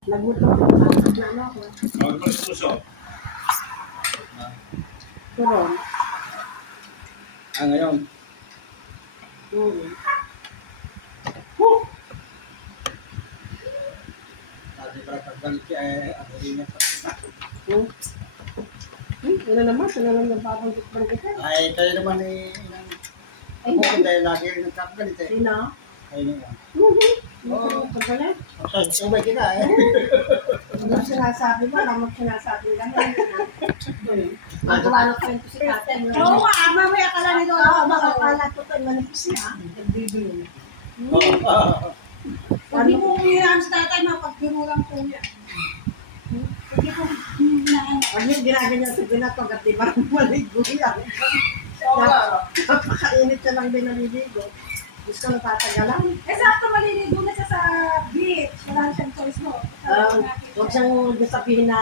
Nagbuto ako na ano ako. Magpagpuso. Turon. Ngayon. Sabi para paggalit siya, ako rin niya. Ano naman? Ano naman yung papanggit-banggit eh? Ay, kayo naman eh. Ako kung dahil lagi rin nagkakalit eh. Sino? Kayo niya. Oo. Pagkalit? Umay kita eh. Ano sinasabi mo? Ano sinasabi ganun? Magawa ng kwento si Kate. Oo nga, mamaya ka lang nito. Oo, makakala ko ito. Manipis siya. Nagbibigay. Hindi mo umihan sa tatay, mapagbirulang po niya. Hindi ko hinahan. Pag yung ginaganyan sa binato, at di ba maligo yan? Napakainit siya lang din naliligo. Gusto ko natatagalan. Eh, sakto maliligo na siya sa beach. Wala na siyang choice mo. Huwag siyang sabihin na...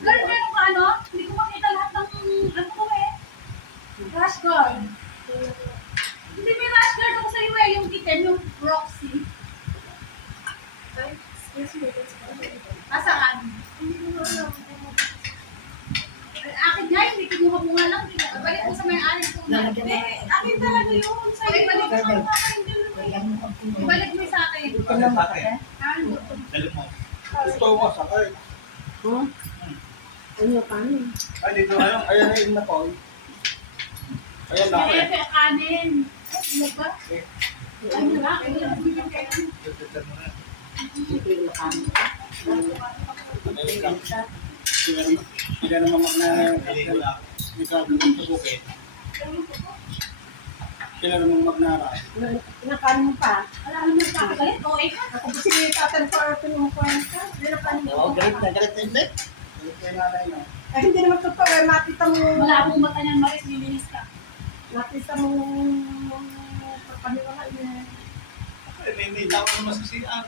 Girl, meron ka ano? Hindi ko makita lahat ng ano ko eh. Rush guard. Hindi may rush guard ako sa iyo eh. Yung item, yung Roxy. Ay, excuse me. Asaan? Hindi ko alam. Akin nga, hindi kinuha mo nga lang. Balik mo sa may-ari ko na. Akin talaga yun. Sa'yo, balik mo sa akin. Ibalik mo sa akin. Ano sa akin? Dali mo. Gusto mo sakay. Ano pa niya? Ay, dito ano? Ayan na yun na po. Ayan na. Kaya kaya kanin. Ano ba? Ano na? Ano na? Hindi ko kami. Sila naman magnara. Sila naman magnara. Pinakain mo pa. Wala naman kakalit. O, ikaw. Ako ba si Tatan for pinukwenta? Pinakain mo Oo, pa. galit na hindi. Galit kayo nanay no. Eh, hindi naman totoo. Eh, makita mo... Wala akong mata niyan, Maris. Nilinis ka. Makita mo... Paniwala niya. May tao naman sa siyaan.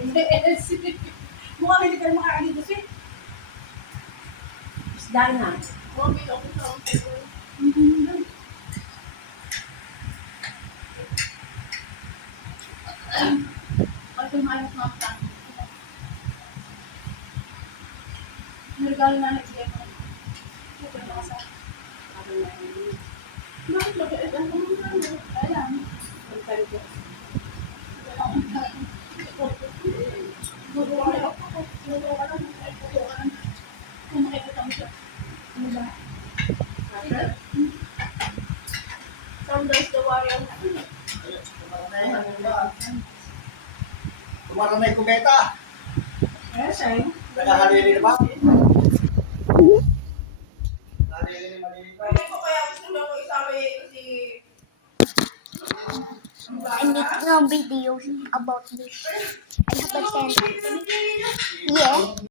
Hindi, mukha hindi ka makakalit kasi. Isda na. Pag tumayos mga pang. Nagalo na nagbigay mo. Ito na kasi. Bakit ba kaya? Alam. Kung makikita mo siya. Ano ba? Sometimes the warrior. Tumarang na yung kumeta. Eh, siya. Nakahalili na ba? Halili na malili pa. Kaya gusto mo ko isama si... I make no videos about this. I have a channel. Yeah.